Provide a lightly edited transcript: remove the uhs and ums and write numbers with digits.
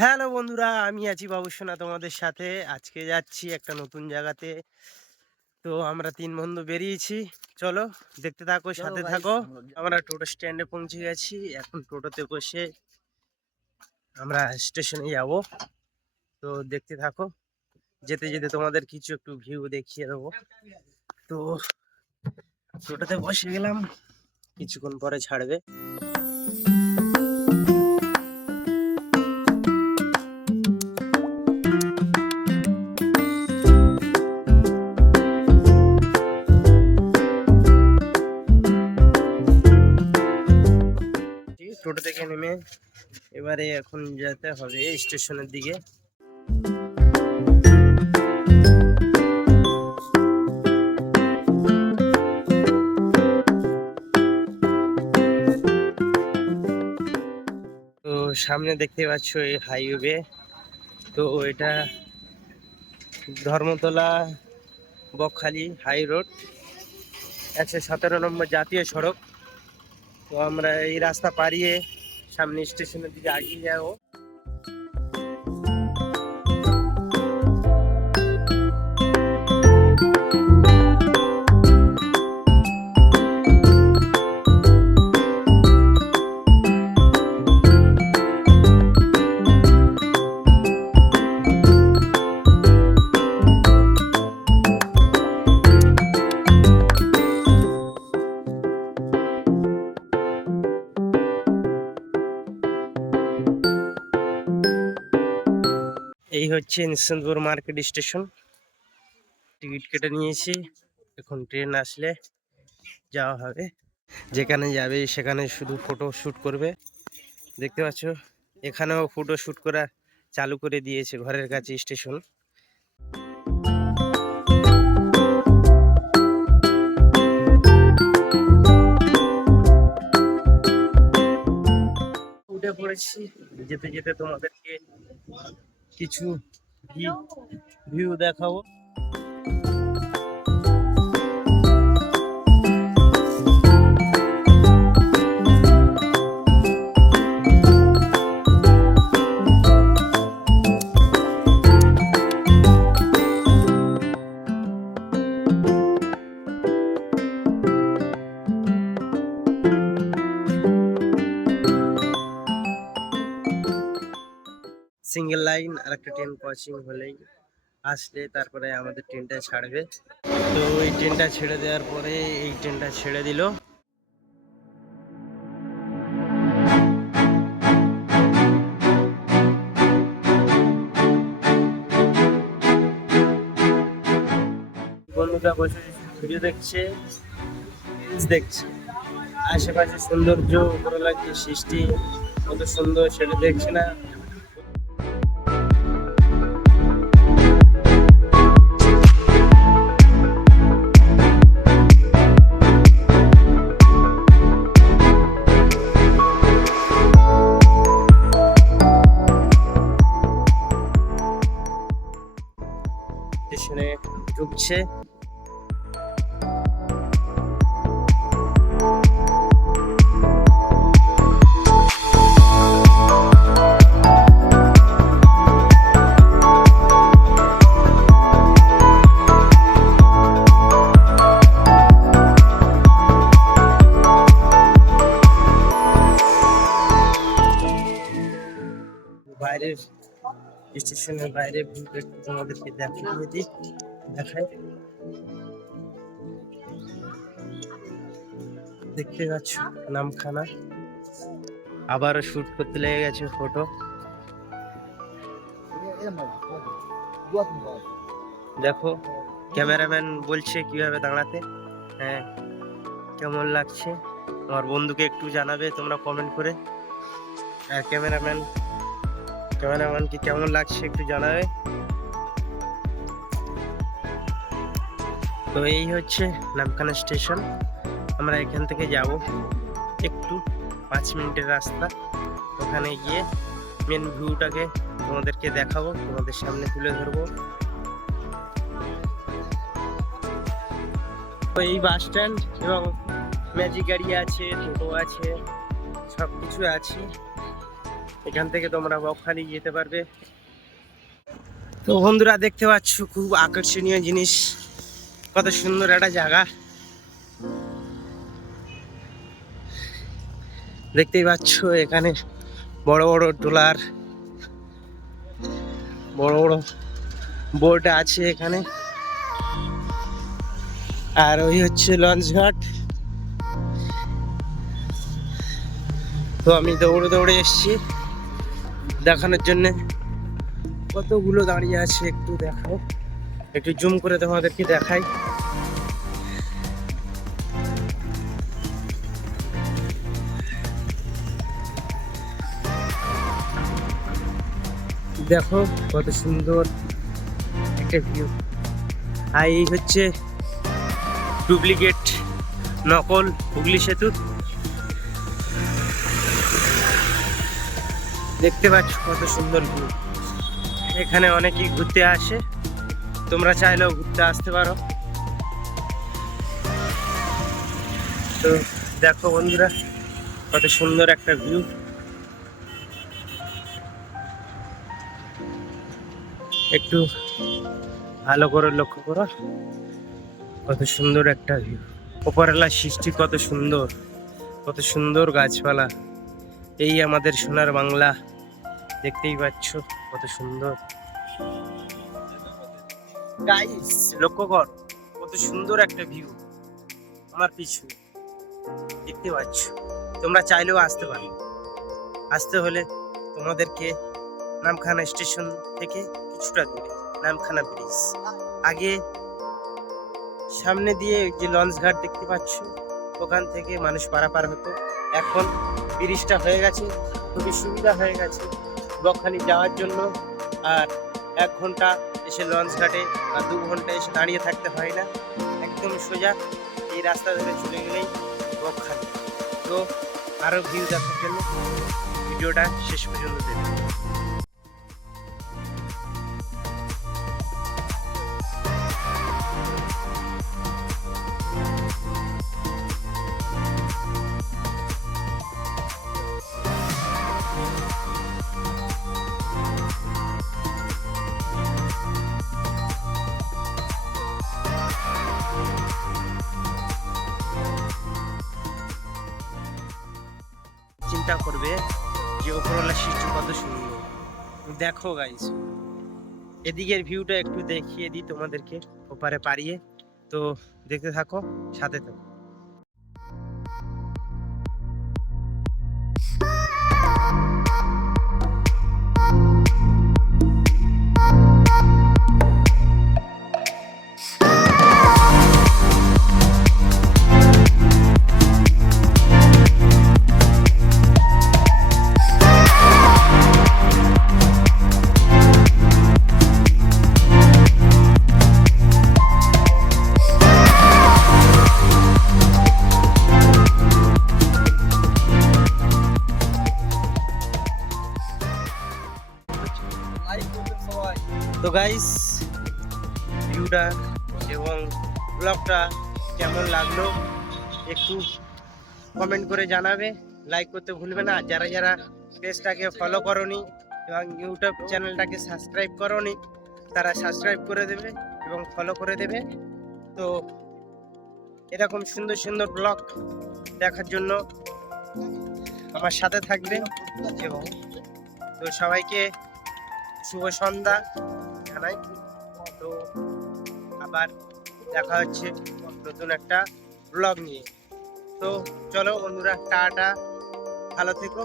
Hello বন্ধুরা, আমি আছি বাবুসোনা তোমাদের সাথে। আজকে যাচ্ছি একটা নতুন জায়গাতে। তো আমরা ৩ বন্ধু বেরিয়েছি। চলো দেখতে থাকো, চলো সাথে গাইস থাকো। আমরা আমরা টোটো স্ট্যান্ডে পৌঁছে গেছি। এখন টোটোতে বসে আমরা স্টেশনে যাব। তো দেখতে থাকো, যেতে যেতে তোমাদের কিছু একটু ভিউ দেখিয়ে দেবো। তো টোটোতে বসে গেলাম, কিছুক্ষণ পরে ছাড়বে। টোটো থেকে নেমে এবারে এখন যেতে হবে স্টেশনের দিকে। তো সামনে দেখতে পাচ্ছ এই হাইওয়ে। তো এটা ধর্মতলা বকখালি হাই রোড, 117 নম্বর জাতীয় সড়ক। তো আমরা এই রাস্তা পাড়িয়ে সামনে স্টেশনের দিকে এগিয়ে যাবো। এই হচ্ছে নিঃসন্দপুর মার্কেট স্টেশন। টিকিট কেটে নিয়েছি, এখন ট্রেন আসলে যাওয়া হবে। যেখানে যাবে সেখানে শুধু ফটো শ্যুট করবে। দেখতে পাচ্ছ এখানেও ফটো শ্যুট করা চালু করে দিয়েছে, ঘরের কাছে স্টেশন। উঠে পড়েছি, যেতে যেতে তোমাদেরকে কিছু ভিউ দেখাবো। সিঙ্গেল লাইন, আর একটা ট্রেন ক্রসিং হলেই আসলে তারপরে আমাদের ট্রেনটা ছাড়বে। তো এই ট্রেনটা ছেড়ে দেওয়ার পরে এই ট্রেনটা ছেড়ে দিল। বন্ধুরা বসে ভিডিও দেখছে, দেখছে আশেপাশে সৌন্দর্য, উপরওয়ালা যে সৃষ্টি কত সুন্দর সেটা দেখছে না। স্টেশনে ঢুকছে। বাইরের স্টেশনের বাইরে ভিউটা একটু তোমাদেরকে দেখাই। দেখতে পাচ্ছ নামখানা। আবারও শুট করতে লেগে গেছে ফটো। দেখো ক্যামেরাম্যান বলছে কিভাবে দাঁড়াতে। হ্যাঁ, কেমন লাগছে আমার বন্ধুকে একটু জানাবে তোমরা কমেন্ট করে। আর ক্যামেরাম্যানকে কেমন লাগছে একটু জানাবে। তো এই হচ্ছে নামখানা স্টেশন। আমরা এখান থেকে যাব একটু 5 মিনিটের রাস্তা। ওখানে গিয়ে মেন ভিউটাকে তোমাদেরকে দেখাবো, তোমাদের সামনে তুলে ধরবো। তো এই বাস স্ট্যান্ড এবং ম্যাজিক গাড়ি আছে, টোটো আছে, সব কিছু আছে। এখান থেকে তোমরা বকখালি যেতে পারবে। তো বন্ধুরা দেখতে পাচ্ছ খুব আকর্ষণীয় জিনিস, কত সুন্দর একটা জায়গা দেখতেই পাচ্ছ। এখানে বড় বড় ট্রলার, বড় বড় বোট আছে এখানে। আর ওই হচ্ছে লঞ্চ ঘাট। তো আমি দৌড়ে দৌড়ে এসেছি দেখানোর জন্য কতগুলো দাঁড়িয়ে আছে। একটু দেখো, একটু জুম করে তোমাদেরকে দেখাই। দেখো কত সুন্দর একটা ভিউ। আর এই হচ্ছে ডুপ্লিকেট, নকল হুগলি সেতু। দেখতে পাচ্ছ কত সুন্দর ভিউ। এখানে অনেকেই ঘুরতে আসে, তোমরা চাইলেও ঘুরতে আসতে পারো। তো দেখো বন্ধুরা কত সুন্দর একটা ভিউ। একটু ভালো করে লক্ষ্য করো, কত সুন্দর একটা ভিউ। উপরওয়ালার সৃষ্টি কত সুন্দর, কত সুন্দর গাছপালা। এই আমাদের সোনার বাংলা, দেখতেই পাচ্ছ কত সুন্দর। গাইস লক্ষ্য কর কত সুন্দর একটা ভিউ আমার পিছু, দেখতে পাচ্ছ। তোমরা চাইলেও আসতে পারো। আসতে হলে তোমাদেরকে নামখানা স্টেশন থেকে কিছুটা দূরে নামখানা ব্রিজ, আগে সামনে দিয়ে যে লঞ্চ ঘাট দেখতে পাচ্ছ ওখান থেকে মানুষ পারাপার হতো। এখন ব্রিজটা হয়ে গেছে, খুবই সুবিধা হয়ে গেছে বকখালি যাওয়ার জন্য। আর 1 ঘন্টা এসে লঞ্চ ঘাটে বা 2 ঘন্টা এসে দাঁড়িয়ে থাকতে হয় না, একদম সোজা এই রাস্তা ধরে চলে গেলেই বকখালি। তো আরও ভিউ দেখার জন্য ভিডিওটা শেষ পর্যন্ত দেখুন। চিন্তা করবে যে উপরওয়ালা সৃষ্টি কত সুন্দর। দেখো গাইস, এদিকের ভিউটা একটু দেখিয়ে দিই তোমাদেরকে ওপারে পারিয়ে। তো দেখতে থাকো, সাথে থাকো। তো গাইস ভিউটা এবং ব্লগটা কেমন লাগলো একটু কমেন্ট করে জানাবে, লাইক করতে ভুলবে না। যারা যারা পেজটাকে ফলো করোনি এবং ইউটিউব চ্যানেলটাকে সাবস্ক্রাইব করোনি তারা সাবস্ক্রাইব করে দেবে এবং ফলো করে দেবে। তো এরকম সুন্দর সুন্দর ব্লগ দেখার জন্য আমার সাথে থাকবে। এবং তো সবাইকে শুভ সন্ধ্যা জানাই। তো আবার দেখা হচ্ছে নতুন একটা ব্লগ নিয়ে। তো চলো বন্ধুরা, টাটা, ভালো থেকো।